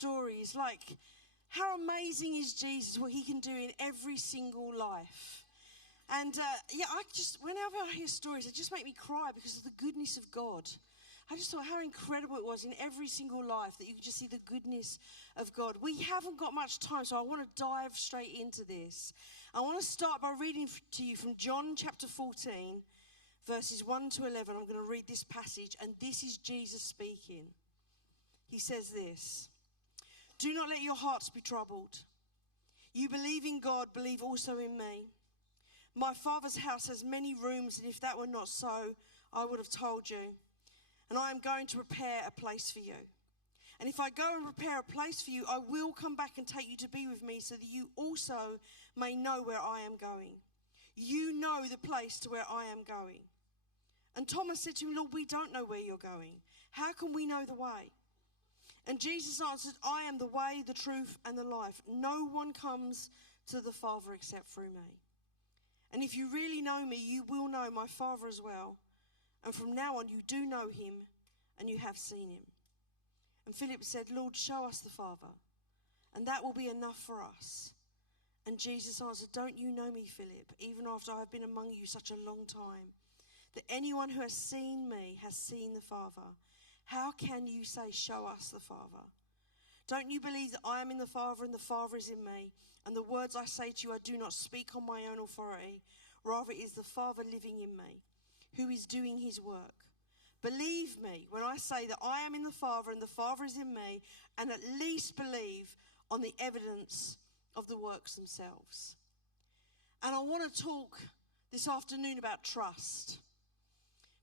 stories, like how amazing is Jesus, what he can do in every single life. And whenever I hear stories, it just make me cry because of the goodness of God. I just thought how incredible it was in every single life that you could just see the goodness of God. We haven't got much time, so I want to dive straight into this. I want to start by reading to you from John chapter 14, verses 1 to 11. I'm going to read this passage, and this is Jesus speaking. He says this: "Do not let your hearts be troubled. You believe in God, believe also in me. My Father's house has many rooms, and if that were not so, I would have told you. And I am going to prepare a place for you. And if I go and prepare a place for you, I will come back and take you to be with me, so that you also may know where I am going. You know the place to where I am going." And Thomas said to him, "Lord, we don't know where you're going. How can we know the way?" And Jesus answered, "I am the way, the truth, and the life. No one comes to the Father except through me. And if you really know me, you will know my Father as well. And from now on you do know him, and you have seen him." And Philip said, "Lord, show us the Father, and that will be enough for us." And Jesus answered, "Don't you know me, Philip, even after I have been among you such a long time, that anyone who has seen me has seen the Father? How can you say, 'Show us the Father'? Don't you believe that I am in the Father and the Father is in me? And the words I say to you, I do not speak on my own authority. Rather, it is the Father living in me, who is doing his work. Believe me when I say that I am in the Father and the Father is in me, and at least believe on the evidence of the works themselves." And I want to talk this afternoon about trust,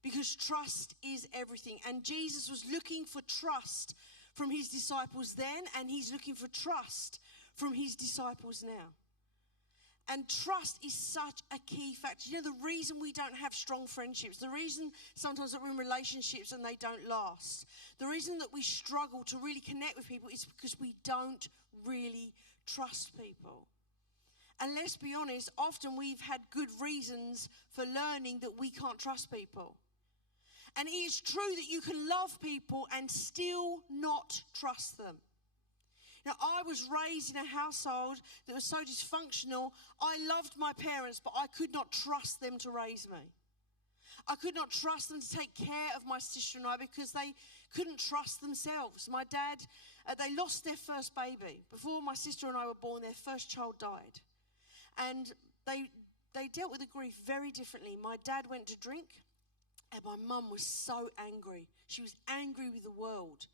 because trust is everything. And Jesus was looking for trust from his disciples then, and he's looking for trust from his disciples now. And trust is such a key factor. You know, the reason we don't have strong friendships, the reason sometimes that we're in relationships and they don't last, the reason that we struggle to really connect with people is because we don't really trust people. And let's be honest, often we've had good reasons for learning that we can't trust people. And it is true that you can love people and still not trust them. Now, I was raised in a household that was so dysfunctional. I loved my parents, but I could not trust them to raise me. I could not trust them to take care of my sister and I, because they couldn't trust themselves. My dad, they lost their first baby. Before my sister and I were born, their first child died. And they dealt with the grief very differently. My dad went to drink, and my mum was so angry. She was angry with the world.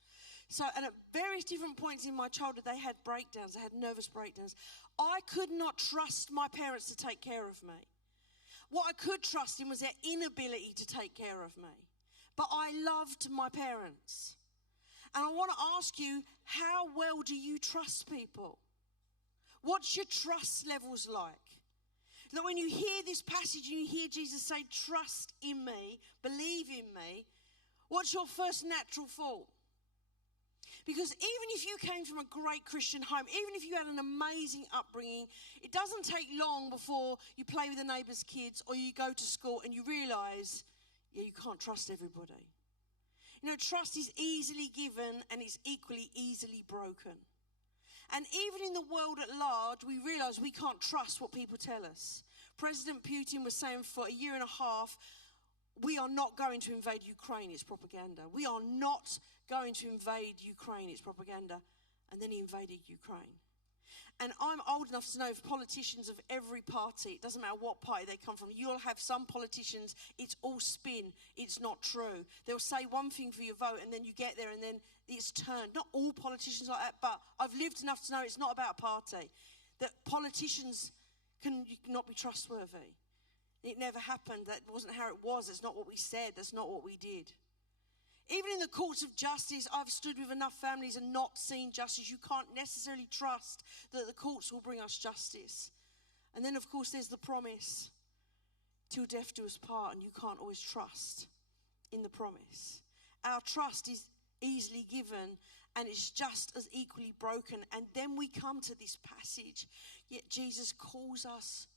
So, and at various different points in my childhood, they had breakdowns. They had nervous breakdowns. I could not trust my parents to take care of me. What I could trust in was their inability to take care of me. But I loved my parents. And I want to ask you, how well do you trust people? What's your trust levels like? That when you hear this passage and you hear Jesus say, "Trust in me, believe in me," what's your first natural thought? Because even if you came from a great Christian home, even if you had an amazing upbringing, it doesn't take long before you play with the neighbour's kids or you go to school and you realise, you can't trust everybody. You know, trust is easily given and it's equally easily broken. And even in the world at large, we realise we can't trust what people tell us. President Putin was saying for a year and a half, we are not going to invade Ukraine, it's propaganda. We are not going to invade Ukraine, it's propaganda. And then he invaded Ukraine. And I'm old enough to know if politicians of every party, it doesn't matter what party they come from, you'll have some politicians, it's all spin, it's not true. They'll say one thing for your vote and then you get there and then it's turned. Not all politicians like that, but I've lived enough to know it's not about a party. That politicians cannot be trustworthy. It never happened. That wasn't how it was. That's not what we said. That's not what we did. Even in the courts of justice, I've stood with enough families and not seen justice. You can't necessarily trust that the courts will bring us justice. And then, of course, there's the promise, till death do us part, and you can't always trust in the promise. Our trust is easily given, and it's just as equally broken. And then we come to this passage, yet Jesus calls us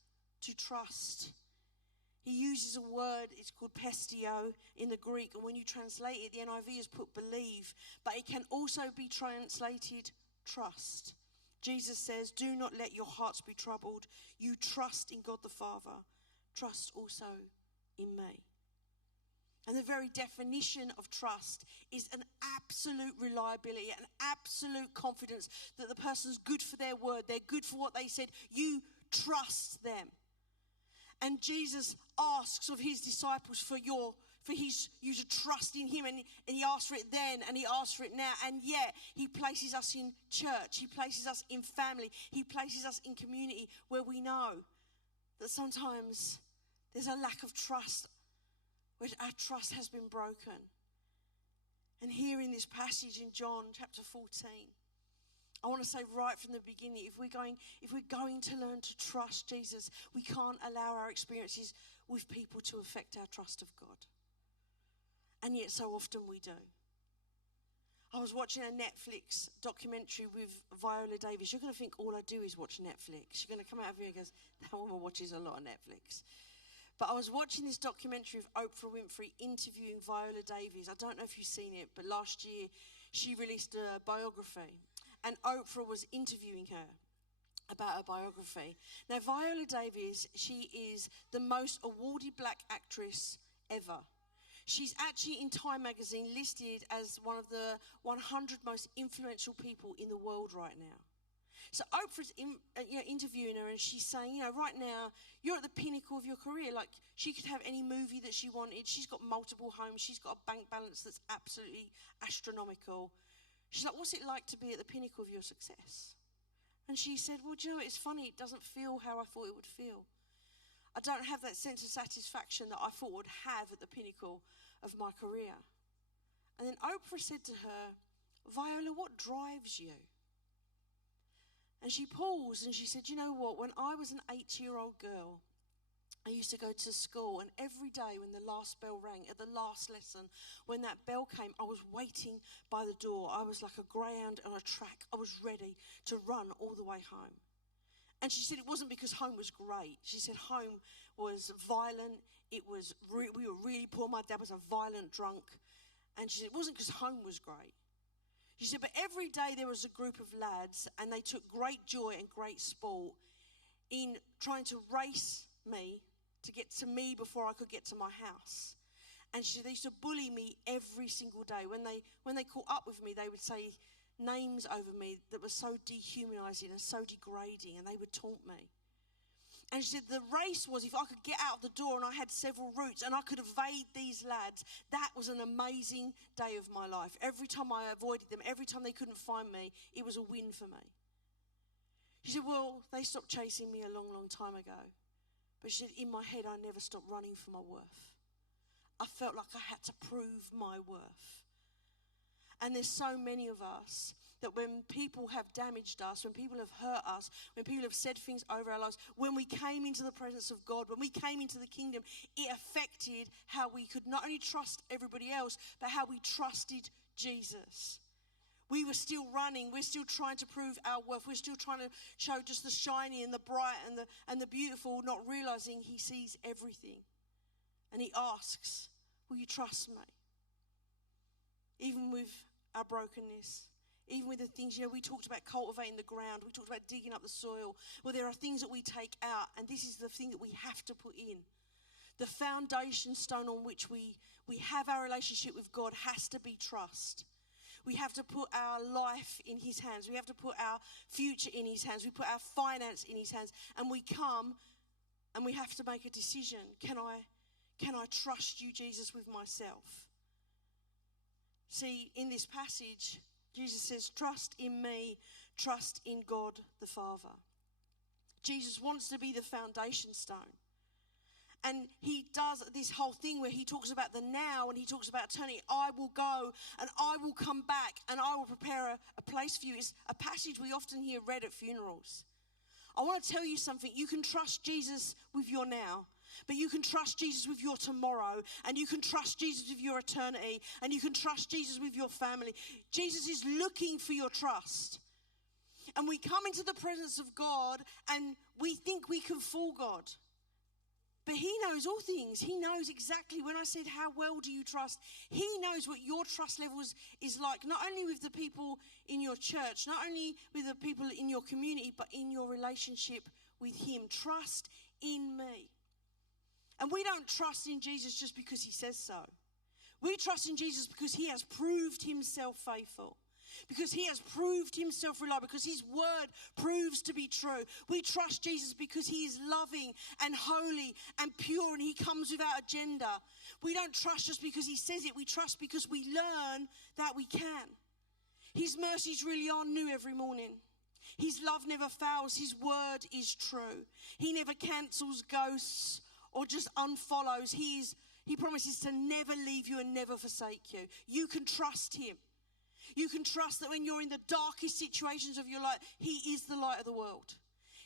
to trust. He uses a word, it's called pistio in the Greek, and when you translate it, the NIV has put believe, but it can also be translated trust. Jesus says, do not let your hearts be troubled. You trust in God the Father. Trust also in me. And the very definition of trust is an absolute reliability, an absolute confidence that the person's good for their word. They're good for what they said. You trust them. And Jesus asks of his disciples for you to trust in him. And he asked for it then, and he asked for it now. And yet, he places us in church. He places us in family. He places us in community where we know that sometimes there's a lack of trust, where our trust has been broken. And here in this passage in John chapter 14, I want to say right from the beginning, if we're going to learn to trust Jesus, we can't allow our experiences with people to affect our trust of God. And yet so often we do. I was watching a Netflix documentary with Viola Davis. You're going to think all I do is watch Netflix. You're going to come out of here and go, that woman watches a lot of Netflix. But I was watching this documentary of Oprah Winfrey interviewing Viola Davis. I don't know if you've seen it, but last year she released a biography. And Oprah was interviewing her about her biography. Now, Viola Davis, she is the most awarded black actress ever. She's actually in Time magazine listed as one of the 100 most influential people in the world right now. So Oprah's interviewing her, and she's saying, right now, you're at the pinnacle of your career. Like, she could have any movie that she wanted. She's got multiple homes. She's got a bank balance that's absolutely astronomical. She's like, what's it like to be at the pinnacle of your success? And she said, well, do you know, it's funny. It doesn't feel how I thought it would feel. I don't have that sense of satisfaction that I thought I would have at the pinnacle of my career. And then Oprah said to her, Viola, what drives you? And she paused and she said, you know what, when I was an 8-year-old girl, I used to go to school, and every day when the last bell rang, at the last lesson, when that bell came, I was waiting by the door. I was like a greyhound on a track. I was ready to run all the way home. And she said it wasn't because home was great. She said home was violent. We were really poor. My dad was a violent drunk. And she said it wasn't because home was great. She said, but every day there was a group of lads, and they took great joy and great sport in trying to race me to get to me before I could get to my house. And she said they used to bully me every single day. When they caught up with me, they would say names over me that were so dehumanizing and so degrading, and they would taunt me. And she said the race was if I could get out of the door, and I had several routes and I could evade these lads, that was an amazing day of my life. Every time I avoided them, every time they couldn't find me, it was a win for me. She said, well, they stopped chasing me a long, long time ago. But she said, in my head, I never stopped running for my worth. I felt like I had to prove my worth. And there's so many of us that when people have damaged us, when people have hurt us, when people have said things over our lives, when we came into the presence of God, when we came into the kingdom, it affected how we could not only trust everybody else, but how we trusted Jesus. We were still running. We're still trying to prove our worth. We're still trying to show just the shiny and the bright and the beautiful, not realizing he sees everything. And he asks, will you trust me? Even with our brokenness, even with the things, we talked about cultivating the ground. We talked about digging up the soil. Well, there are things that we take out, and this is the thing that we have to put in. The foundation stone on which we have our relationship with God has to be trust. We have to put our life in his hands. We have to put our future in his hands. We put our finance in his hands. And we come and we have to make a decision. Can I trust you, Jesus, with myself? See, in this passage, Jesus says, trust in me, trust in God the Father. Jesus wants to be the foundation stone. And he does this whole thing where he talks about the now and he talks about eternity. I will go and I will come back and I will prepare a place for you. It's a passage we often hear read at funerals. I want to tell you something. You can trust Jesus with your now, but you can trust Jesus with your tomorrow, and you can trust Jesus with your eternity, and you can trust Jesus with your family. Jesus is looking for your trust. And we come into the presence of God and we think we can fool God. But he knows all things. He knows exactly, when I said, how well do you trust? He knows what your trust level is like, not only with the people in your church, not only with the people in your community, but in your relationship with him. Trust in me. And we don't trust in Jesus just because he says so. We trust in Jesus because he has proved himself faithful. Because he has proved himself reliable, because his word proves to be true. We trust Jesus because he is loving and holy and pure, and he comes without agenda. We don't trust just because he says it. We trust because we learn that we can. His mercies really are new every morning. His love never fails. His word is true. He never cancels ghosts or just unfollows. He promises to never leave you and never forsake you. You can trust him. You can trust that when you're in the darkest situations of your life, he is the light of the world.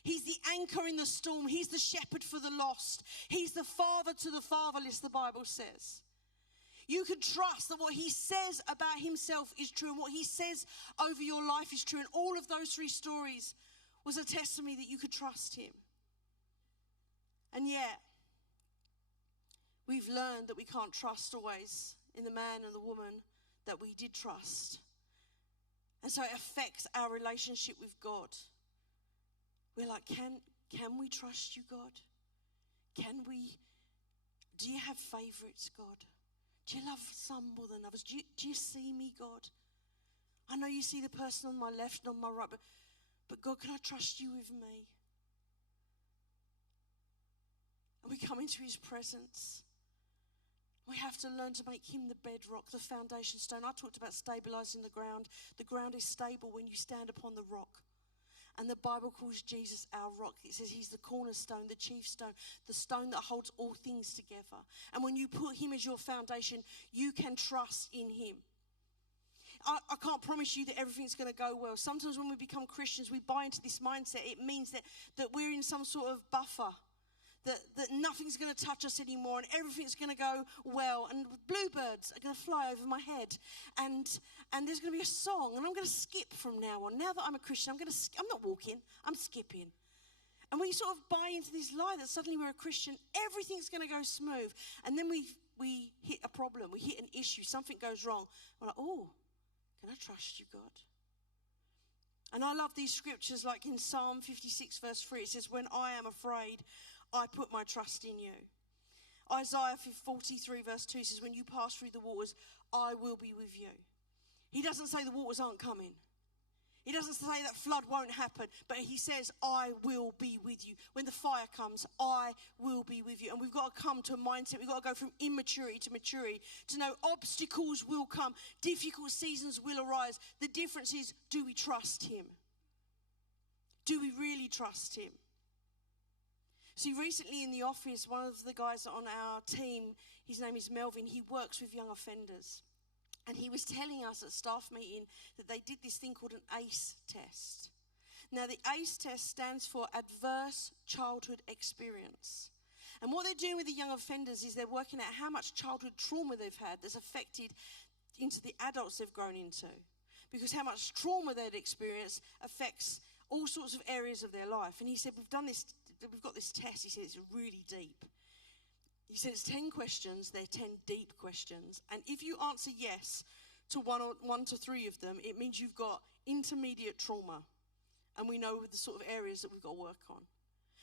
He's the anchor in the storm. He's the shepherd for the lost. He's the father to the fatherless, the Bible says. You can trust that what he says about himself is true, and what he says over your life is true. And all of those three stories was a testimony that you could trust him. And yet, we've learned that we can't trust always in the man and the woman that we did trust. And so it affects our relationship with God. We're like, can we trust you, God? Do you have favorites, God? Do you love some more than others? Do you see me, God? I know you see the person on my left and on my right, but God, can I trust you with me? And we come into his presence. We have to learn to make him the bedrock, the foundation stone. I talked about stabilizing the ground. The ground is stable when you stand upon the rock. And the Bible calls Jesus our rock. It says he's the cornerstone, the chief stone, the stone that holds all things together. And when you put him as your foundation, you can trust in him. I can't promise you that everything's going to go well. Sometimes when we become Christians, we buy into this mindset. It means that we're in some sort of buffer. That nothing's going to touch us anymore, and everything's going to go well, and bluebirds are going to fly over my head, and there's going to be a song, and I'm going to skip from now on. Now that I'm a Christian, I'm not walking, I'm skipping. And we sort of buy into this lie that suddenly we're a Christian, everything's going to go smooth, and then we hit a problem, we hit an issue, something goes wrong. We're like, oh, can I trust you, God? And I love these scriptures, like in Psalm 56 verse 3, it says, when I am afraid, I put my trust in you. Isaiah 43 verse 2 says, when you pass through the waters, I will be with you. He doesn't say the waters aren't coming. He doesn't say that flood won't happen, but he says, I will be with you. When the fire comes, I will be with you. And we've got to come to a mindset. We've got to go from immaturity to maturity to know obstacles will come. Difficult seasons will arise. The difference is, do we trust him? Do we really trust him? See, recently in the office, one of the guys on our team, his name is Melvin, he works with young offenders. And he was telling us at staff meeting that they did this thing called an ACE test. Now, the ACE test stands for Adverse Childhood Experience. And what they're doing with the young offenders is they're working out how much childhood trauma they've had that's affected into the adults they've grown into. Because how much trauma they'd experienced affects all sorts of areas of their life. And he said, we've got this test. He said, it's really deep. He said, it's 10 questions. They're 10 deep questions. And if you answer yes to one to three of them, it means you've got intermediate trauma. And we know the sort of areas that we've got to work on.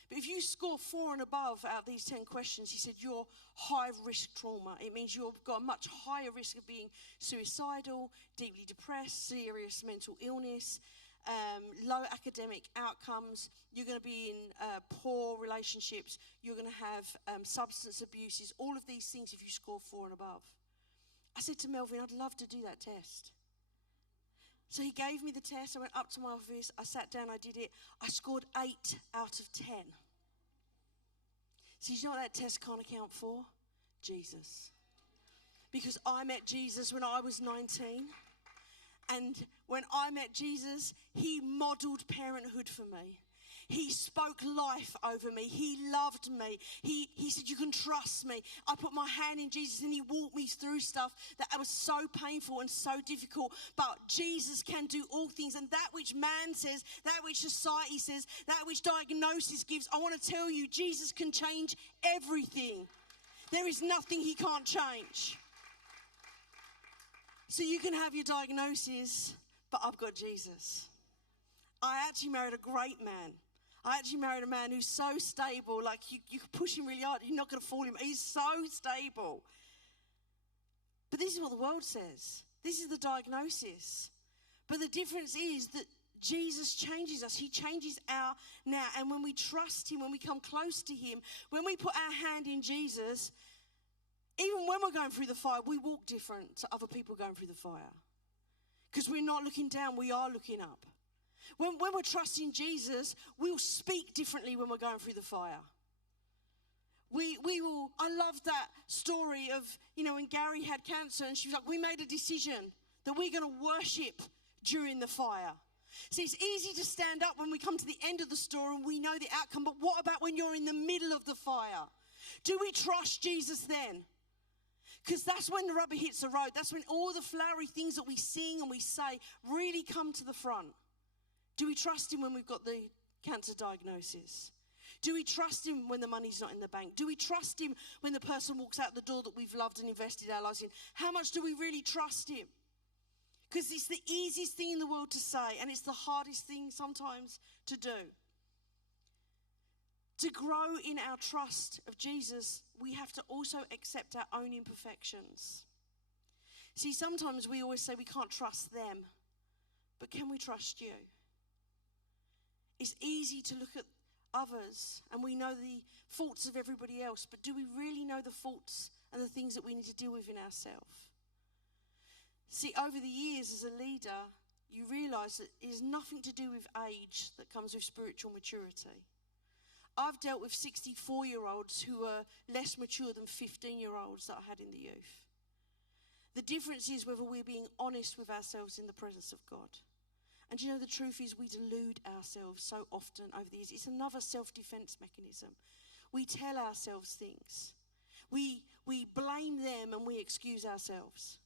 But if you score 4 and above out of these 10 questions, he said, you're high risk trauma. It means you've got a much higher risk of being suicidal, deeply depressed, serious mental illness, low academic outcomes. You're going to be in poor relationships. You're going to have substance abuses, all of these things if you score 4 and above. I said to Melvin, I'd love to do that test. So he gave me the test. I went up to my office. I sat down. I did it. I scored 8 out of 10. So you know what that test can't account for? Jesus. Because I met Jesus when I was 19. And when I met Jesus, he modeled parenthood for me. He spoke life over me. He loved me. He said, you can trust me. I put my hand in Jesus and he walked me through stuff that was so painful and so difficult. But Jesus can do all things. And that which man says, that which society says, that which diagnosis gives, I want to tell you, Jesus can change everything. There is nothing he can't change. So you can have your diagnosis, but I've got Jesus. I actually married a great man. I actually married a man who's so stable, like you can push him really hard, you're not going to fall him. He's so stable. But this is what the world says. This is the diagnosis. But the difference is that Jesus changes us. He changes our now. And when we trust him, when we come close to him, when we put our hand in Jesus, even when we're going through the fire, we walk different to other people going through the fire. Because we're not looking down, we are looking up. When we're trusting Jesus, we'll speak differently when we're going through the fire. We will, I love that story of, when Gary had cancer and she was like, we made a decision that we're going to worship during the fire. See, it's easy to stand up when we come to the end of the story and we know the outcome, but what about when you're in the middle of the fire? Do we trust Jesus then? Because that's when the rubber hits the road. That's when all the flowery things that we sing and we say really come to the front. Do we trust him when we've got the cancer diagnosis? Do we trust him when the money's not in the bank? Do we trust him when the person walks out the door that we've loved and invested our lives in? How much do we really trust him? Because it's the easiest thing in the world to say, and it's the hardest thing sometimes to do. To grow in our trust of Jesus, we have to also accept our own imperfections. See, sometimes we always say we can't trust them, but can we trust you? It's easy to look at others and we know the faults of everybody else, but do we really know the faults and the things that we need to deal with in ourselves? See, over the years as a leader, you realise that it has nothing to do with age that comes with spiritual maturity. I've dealt with 64-year-olds who are less mature than 15-year-olds that I had in the youth. The difference is whether we're being honest with ourselves in the presence of God. And the truth is we delude ourselves so often over the years. It's another self-defense mechanism. We tell ourselves things. We blame them and we excuse ourselves.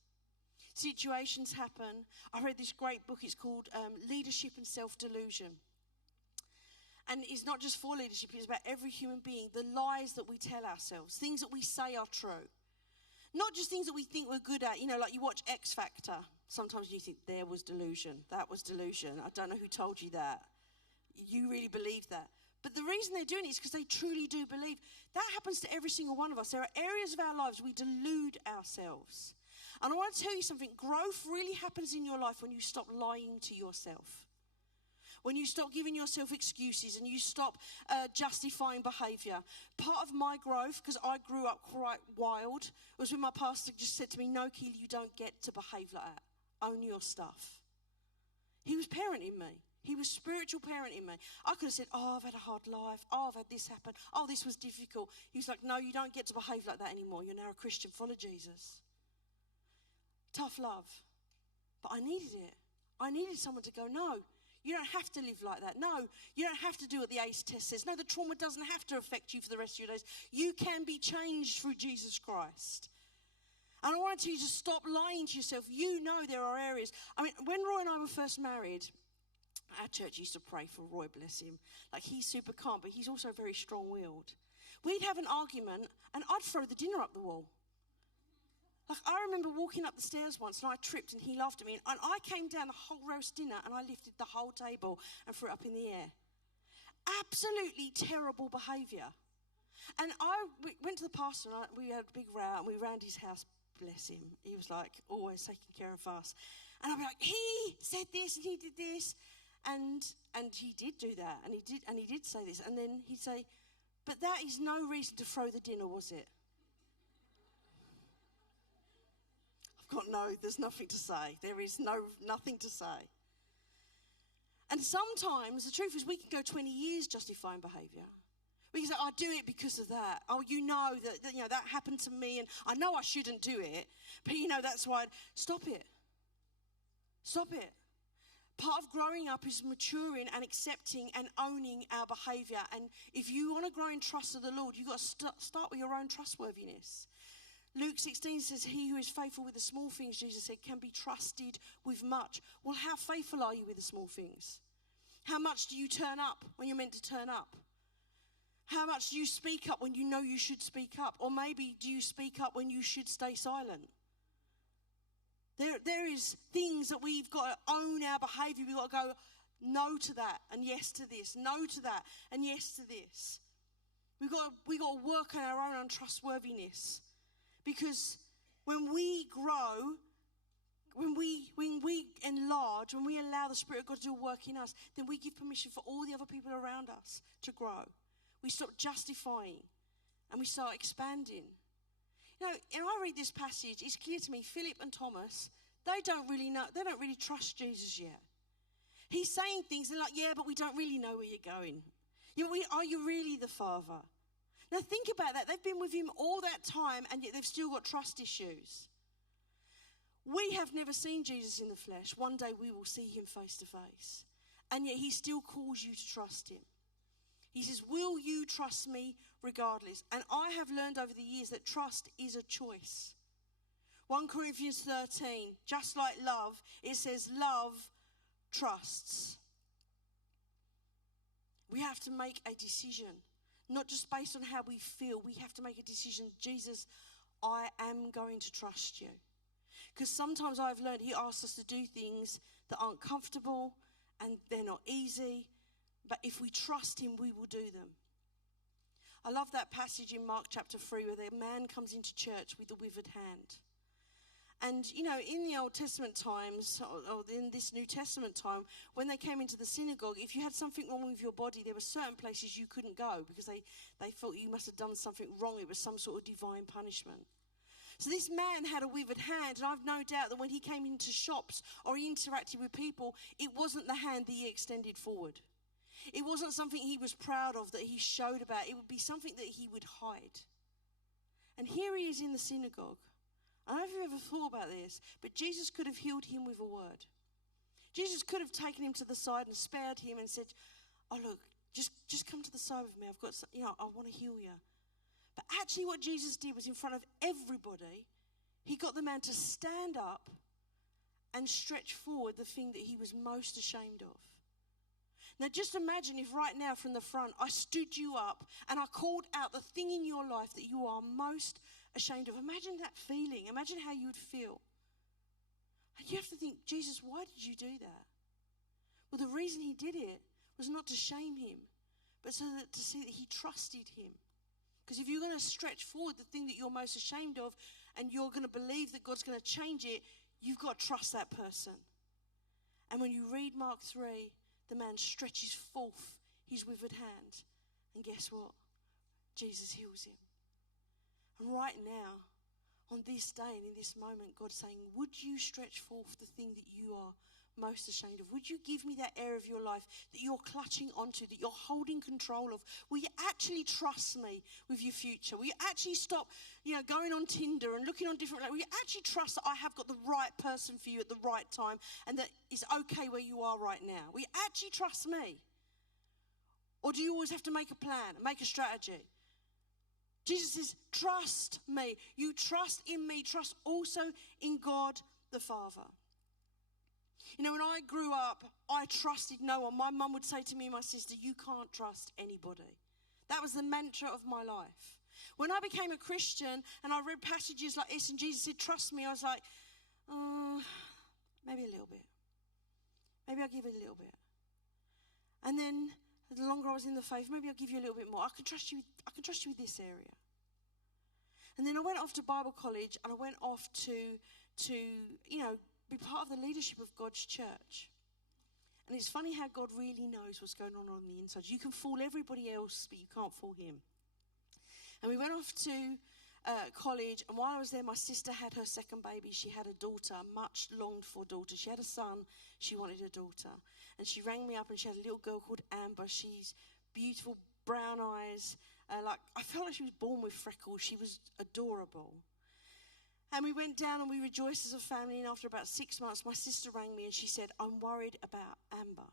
Situations happen. I read this great book. It's called Leadership and Self-Delusion. And it's not just for leadership, it's about every human being. The lies that we tell ourselves, things that we say are true. Not just things that we think we're good at. Like you watch X Factor. Sometimes you think, there was delusion. That was delusion. I don't know who told you that. You really believe that. But the reason they're doing it is because they truly do believe. That happens to every single one of us. There are areas of our lives we delude ourselves. And I want to tell you something. Growth really happens in your life when you stop lying to yourself. When you stop giving yourself excuses and you stop justifying behaviour. Part of my growth, because I grew up quite wild, was when my pastor just said to me, no, Keely, you don't get to behave like that. Own your stuff. He was parenting me. He was spiritual parenting me. I could have said, I've had a hard life. I've had this happen. This was difficult. He was like, no, you don't get to behave like that anymore. You're now a Christian. Follow Jesus. Tough love. But I needed it. I needed someone to go, no, you don't have to live like that. No, you don't have to do what the ACE test says. No, the trauma doesn't have to affect you for the rest of your days. You can be changed through Jesus Christ. And I want you to stop lying to yourself. You know there are areas. When Roy and I were first married, our church used to pray for Roy, bless him. Like, he's super calm, but he's also very strong-willed. We'd have an argument, and I'd throw the dinner up the wall. Like, I remember walking up the stairs once, and I tripped, and he laughed at me. And I came down the whole roast dinner, and I lifted the whole table and threw it up in the air. Absolutely terrible behaviour. And we went to the pastor, and we had a big row, and we ran his house. Bless him. He was like always taking care of us. And I'd be like, he said this and he did this. And he did do that. And he did say this. And then he'd say, but that is no reason to throw the dinner, was it? There's nothing to say. There is nothing to say. And sometimes the truth is we can go 20 years justifying behaviour. We can say, I do it because of that. That happened to me, and I know I shouldn't do it, but that's why. Stop it. Stop it. Part of growing up is maturing and accepting and owning our behaviour. And if you want to grow in trust of the Lord, you've got to start with your own trustworthiness. Luke 16 says, he who is faithful with the small things, Jesus said, can be trusted with much. Well, how faithful are you with the small things? How much do you turn up when you're meant to turn up? How much do you speak up when you know you should speak up? Or maybe do you speak up when you should stay silent? There is things that we've got to own our behaviour. We've got to go no to that and yes to this, no to that and yes to this. We've got to work on our own untrustworthiness. Because when we grow, when we enlarge, when we allow the Spirit of God to do work in us, then we give permission for all the other people around us to grow. We stop justifying and we start expanding. You know, and I read this passage, it's clear to me, Philip and Thomas, they don't really trust Jesus yet. He's saying things, they're like, yeah, but we don't really know where you're going. Are you really the Father? Now think about that. They've been with him all that time and yet they've still got trust issues. We have never seen Jesus in the flesh. One day we will see him face to face. And yet he still calls you to trust him. He says, will you trust me regardless? And I have learned over the years that trust is a choice. 1 Corinthians 13, just like love, it says love trusts. We have to make a decision, not just based on how we feel. We have to make a decision. Jesus, I am going to trust you. Because sometimes I've learned he asks us to do things that aren't comfortable and they're not easy. But if we trust him, we will do them. I love that passage in Mark chapter 3 where the man comes into church with a withered hand. And, you know, in the Old Testament times, or in this New Testament time, when they came into the synagogue, if you had something wrong with your body, there were certain places you couldn't go because they thought you must have done something wrong. It was some sort of divine punishment. So this man had a withered hand, and I've no doubt that when he came into shops or he interacted with people, it wasn't the hand that he extended forward. It wasn't something he was proud of, that he showed about. It would be something that he would hide. And here he is in the synagogue. I don't know if you've ever thought about this, but Jesus could have healed him with a word. Jesus could have taken him to the side and spared him and said, oh, look, just come to the side with me. I've got, I want to heal you. But actually what Jesus did was in front of everybody, he got the man to stand up and stretch forward the thing that he was most ashamed of. Now just imagine if right now from the front I stood you up and I called out the thing in your life that you are most ashamed of. Imagine that feeling. Imagine how you would feel. And you have to think, Jesus, why did you do that? Well, the reason he did it was not to shame him, but so that to see that he trusted him. Because if you're going to stretch forward the thing that you're most ashamed of and you're going to believe that God's going to change it, you've got to trust that person. And when you read Mark 3, the man stretches forth his withered hand. And guess what? Jesus heals him. And right now, on this day and in this moment, God's saying, would you stretch forth the thing that you are most ashamed of? Would you give me that area of your life that you're clutching onto, that you're holding control of? Will you actually trust me with your future? Will you actually stop, going on Tinder and looking on different, will you actually trust that I have got the right person for you at the right time and that it's okay where you are right now? Will you actually trust me? Or do you always have to make a plan, make a strategy? Jesus says, trust me. You trust in me. Trust also in God the Father. When I grew up, I trusted no one. My mum would say to me and my sister, you can't trust anybody. That was the mantra of my life. When I became a Christian and I read passages like this and Jesus said, trust me, I was like, maybe a little bit. Maybe I'll give it a little bit. And then the longer I was in the faith, maybe I'll give you a little bit more. I can trust you with this area. And then I went off to Bible college and I went off to be part of the leadership of God's church. And it's funny how God really knows what's going on the inside. You can fool everybody else, but you can't fool him. And we went off to college, and while I was there, my sister had her second baby. She had a daughter, a much longed for daughter. She had a son, she wanted a daughter. And she rang me up, and she had a little girl called Amber. She's beautiful, brown eyes. I felt like she was born with freckles. She was adorable. And we went down and we rejoiced as a family. And after about 6 months, my sister rang me and she said, I'm worried about Amber.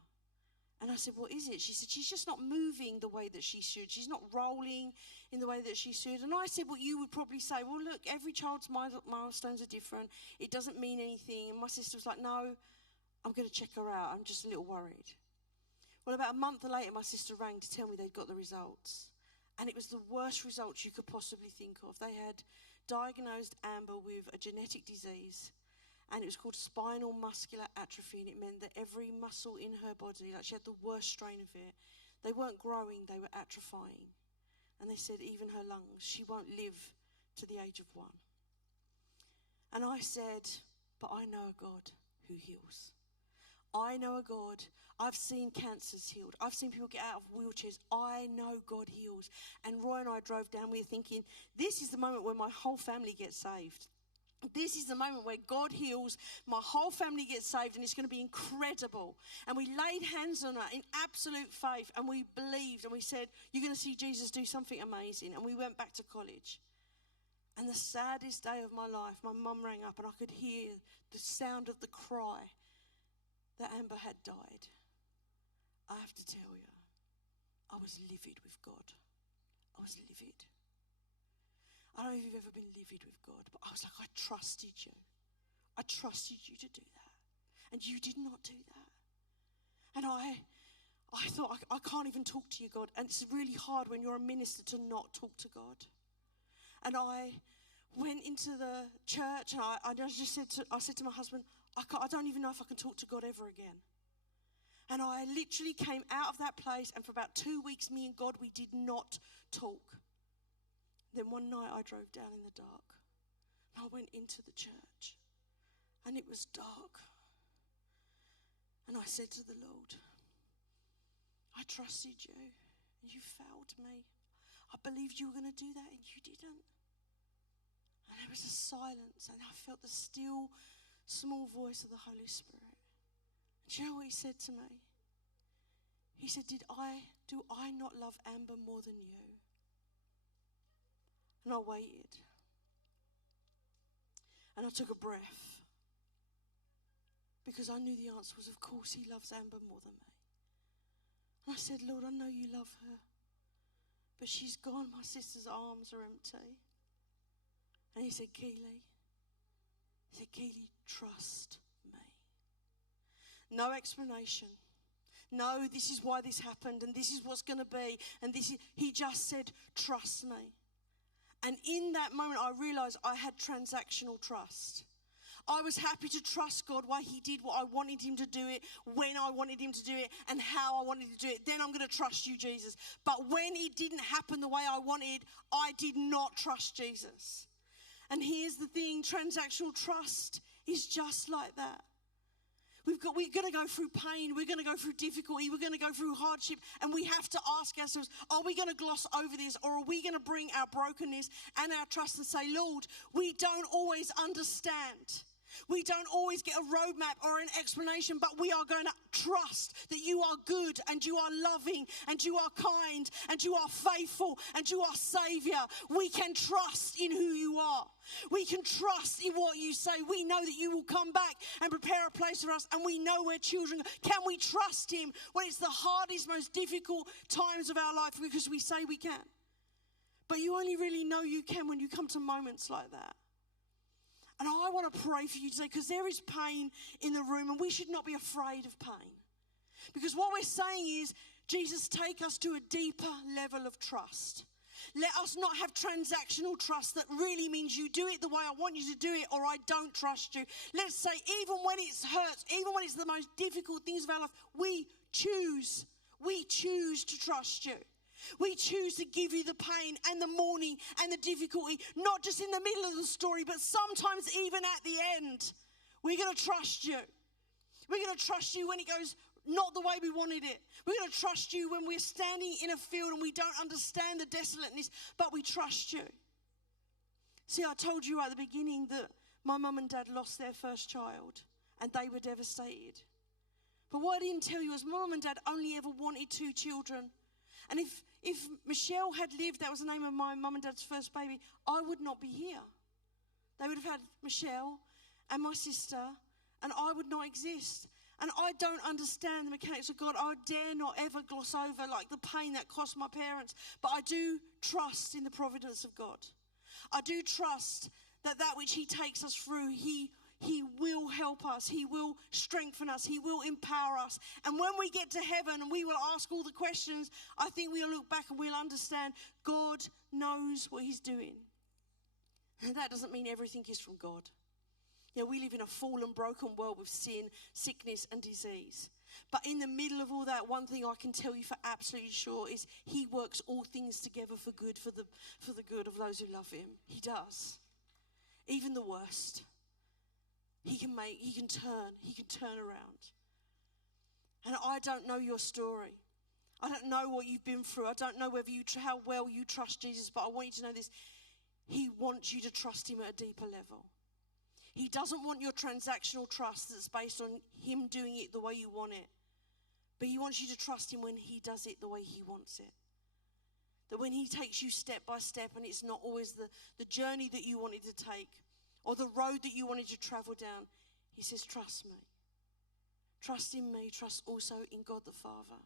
And I said, what is it? She said, she's just not moving the way that she should. She's not rolling in the way that she should. And I said, what you would probably say, well, look, every child's milestones are different. It doesn't mean anything. And my sister was like, no, I'm going to check her out. I'm just a little worried. Well, about a month later, my sister rang to tell me they'd got the results. And it was the worst results you could possibly think of. They had diagnosed Amber with a genetic disease, and it was called spinal muscular atrophy, and it meant that every muscle in her body, like she had the worst strain of it, they weren't growing, they were atrophying. And they said even her lungs, she won't live to the age of 1. And I said, but I know a God who heals. I know a God. I've seen cancers healed. I've seen people get out of wheelchairs. I know God heals. And Roy and I drove down. We were thinking, this is the moment where my whole family gets saved. This is the moment where God heals, my whole family gets saved, and it's going to be incredible. And we laid hands on her in absolute faith, and we believed, and we said, you're going to see Jesus do something amazing. And we went back to college. And the saddest day of my life, my mum rang up, and I could hear the sound of the cry that Amber had died. I have to tell you, I was livid with God. I was livid. I don't know if you've ever been livid with God, but I was like, I trusted you. I trusted you to do that. And you did not do that. And I thought, I can't even talk to you, God. And it's really hard when you're a minister to not talk to God. And I went into the church, and I said to my husband, I don't even know if I can talk to God ever again. And I literally came out of that place, and for about 2 weeks, me and God, we did not talk. Then one night I drove down in the dark, and I went into the church, and it was dark. And I said to the Lord, I trusted you, and you failed me. I believed you were going to do that, and you didn't. And there was a silence, and I felt the still, small voice of the Holy Spirit. And do you know what he said to me? He said, do I not love Amber more than you? And I waited. And I took a breath. Because I knew the answer was, of course, he loves Amber more than me. And I said, Lord, I know you love her. But she's gone. My sister's arms are empty. And he said, Keely, trust me. No explanation. No, this is why this happened, and this is what's going to be, and he just said, trust me. And in that moment, I realized I had transactional trust. I was happy to trust God while he did what I wanted him to do it, when I wanted him to do it, and how I wanted to do it. Then I'm going to trust you, Jesus. But when it didn't happen the way I wanted, I did not trust Jesus. And here's the thing, transactional trust is just like that. We're going to go through pain, we're going to go through difficulty, we're going to go through hardship, and we have to ask ourselves, are we going to gloss over this, or are we going to bring our brokenness and our trust and say, Lord, we don't always understand. We don't always get a roadmap or an explanation, but we are going to trust that you are good and you are loving and you are kind and you are faithful and you are Savior. We can trust in who you are. We can trust in what you say. We know that you will come back and prepare a place for us, and we know we're children. Can we trust him when it's the hardest, most difficult times of our life because we say we can? But you only really know you can when you come to moments like that. And I want to pray for you today, because there is pain in the room, and we should not be afraid of pain. Because what we're saying is, Jesus, take us to a deeper level of trust. Let us not have transactional trust that really means you do it the way I want you to do it, or I don't trust you. Let's say even when it hurts, even when it's the most difficult things of our life, we choose to trust you. We choose to give you the pain and the mourning and the difficulty, not just in the middle of the story, but sometimes even at the end. We're going to trust you. We're going to trust you when it goes not the way we wanted it. We're going to trust you when we're standing in a field and we don't understand the desolateness, but we trust you. See, I told you at the beginning that my mum and dad lost their first child and they were devastated. But what I didn't tell you is my mum and dad only ever wanted 2 children. And if Michelle had lived, that was the name of my mum and dad's first baby, I would not be here. They would have had Michelle and my sister, and I would not exist. And I don't understand the mechanics of God. I dare not ever gloss over like the pain that cost my parents. But I do trust in the providence of God. I do trust that which he takes us through, he will help us. He will strengthen us. He will empower us. And when we get to heaven and we will ask all the questions, I think we'll look back and we'll understand God knows what he's doing. And that doesn't mean everything is from God. You know, we live in a fallen, broken world with sin, sickness, and disease. But in the middle of all that, one thing I can tell you for absolutely sure is he works all things together for good, for the good of those who love him. He does. Even the worst. He can turn around. And I don't know your story. I don't know what you've been through. I don't know how well you trust Jesus, but I want you to know this. He wants you to trust him at a deeper level. He doesn't want your transactional trust that's based on him doing it the way you want it. But he wants you to trust him when he does it the way he wants it. That when he takes you step by step and it's not always the journey that you wanted to take or the road that you wanted to travel down, he says, trust me. Trust in me. Trust also in God the Father.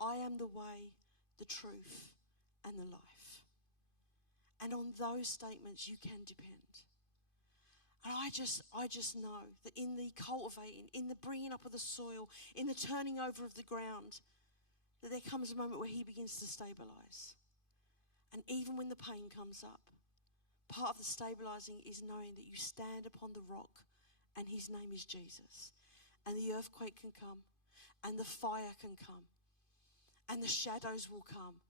I am the way, the truth, and the life. And on those statements you can depend. And I just know that in the cultivating, in the bringing up of the soil, in the turning over of the ground, that there comes a moment where he begins to stabilize. And even when the pain comes up, part of the stabilizing is knowing that you stand upon the rock and his name is Jesus. And the earthquake can come and the fire can come and the shadows will come.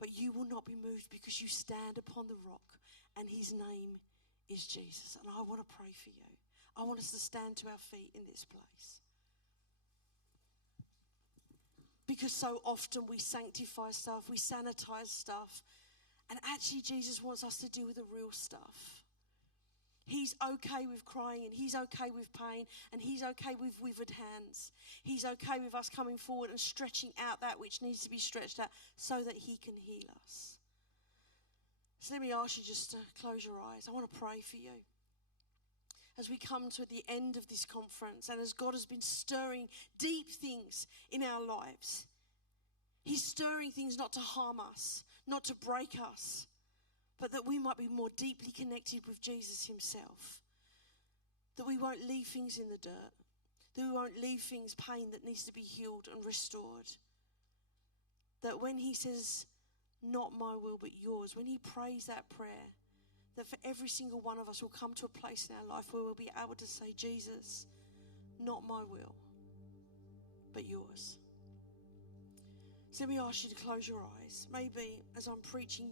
But you will not be moved because you stand upon the rock and his name is Jesus. And I want to pray for you. I want us to stand to our feet in this place. Because so often we sanctify stuff, we sanitize stuff. And actually Jesus wants us to deal with the real stuff. He's okay with crying and he's okay with pain and he's okay with withered hands. He's okay with us coming forward and stretching out that which needs to be stretched out so that he can heal us. So let me ask you just to close your eyes. I want to pray for you. As we come to the end of this conference and as God has been stirring deep things in our lives, he's stirring things not to harm us, not to break us, but that we might be more deeply connected with Jesus himself. That we won't leave things in the dirt. That we won't leave things, pain that needs to be healed and restored. That when he says, not my will but yours, when he prays that prayer, that for every single one of us will come to a place in our life where we'll be able to say, Jesus, not my will, but yours. So let me ask you to close your eyes. Maybe as I'm preaching,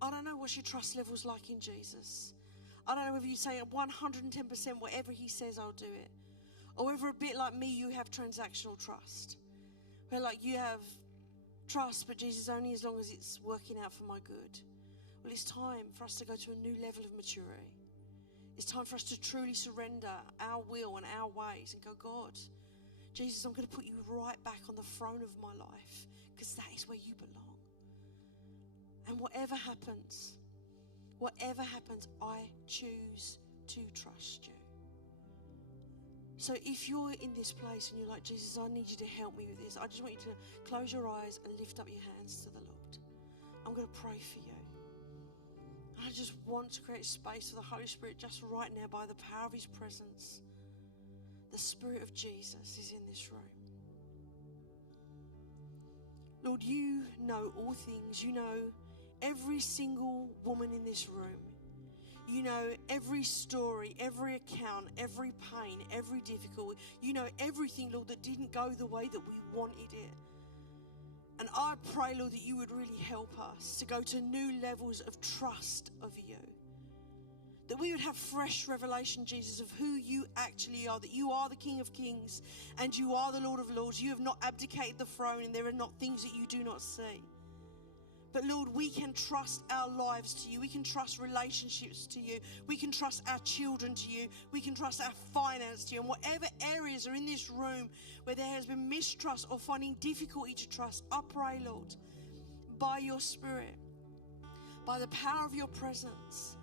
I don't know what your trust level's like in Jesus. I don't know whether you say 110% whatever he says, I'll do it. Or whether a bit like me, you have transactional trust. Where like you have trust, but Jesus, only as long as it's working out for my good. Well, it's time for us to go to a new level of maturity. It's time for us to truly surrender our will and our ways and go, God, Jesus, I'm going to put you right back on the throne of my life because that is where you belong. And whatever happens, I choose to trust you. So if you're in this place and you're like, Jesus, I need you to help me with this, I just want you to close your eyes and lift up your hands to the Lord. I'm going to pray for you. I just want to create space for the Holy Spirit just right now by the power of his presence. The Spirit of Jesus is in this room. Lord, you know all things. You know every single woman in this room. You know every story, every account, every pain, every difficulty. You know everything, Lord, that didn't go the way that we wanted it. And I pray, Lord, that you would really help us to go to new levels of trust of you. That we would have fresh revelation, Jesus, of who you actually are. That you are the King of Kings and you are the Lord of Lords. You have not abdicated the throne and there are not things that you do not see. But Lord, we can trust our lives to you. We can trust relationships to you. We can trust our children to you. We can trust our finance to you. And whatever areas are in this room where there has been mistrust or finding difficulty to trust, I pray, Lord, by your Spirit, by the power of your presence,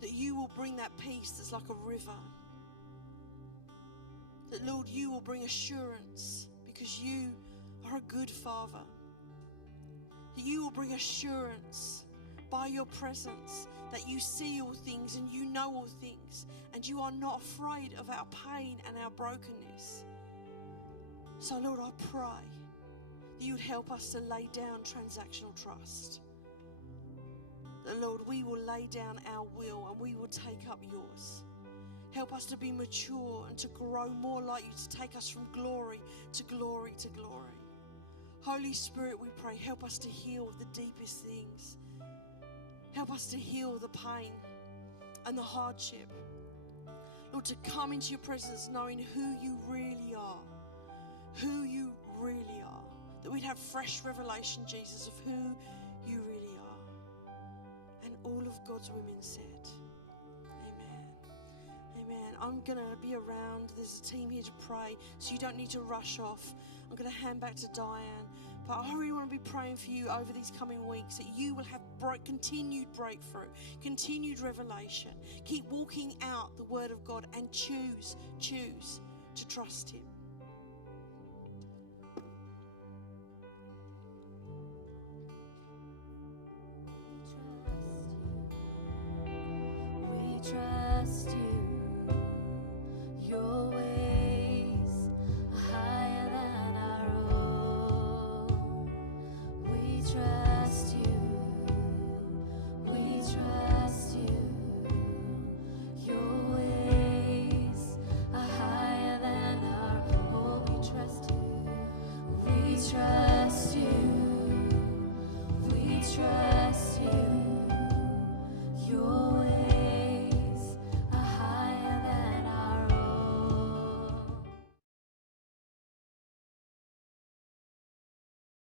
that you will bring that peace that's like a river. That, Lord, you will bring assurance because you are a good Father. That you will bring assurance by your presence, that you see all things and you know all things, and you are not afraid of our pain and our brokenness. So, Lord, I pray that you would help us to lay down transactional trust. That, Lord, we will lay down our will and we will take up yours. Help us to be mature and to grow more like you, to take us from glory to glory to glory. Holy Spirit, we pray, help us to heal the deepest things. Help us to heal the pain and the hardship. Lord, to come into your presence knowing who you really are. Who you really are. That we'd have fresh revelation, Jesus, of who you really are. And all of God's women said, amen. Amen. I'm going to be around. There's a team here to pray, so you don't need to rush off. I'm going to hand back to Diane. But I really want to be praying for you over these coming weeks, that you will have continued breakthrough, continued revelation. Keep walking out the word of God and choose to trust him. We trust you.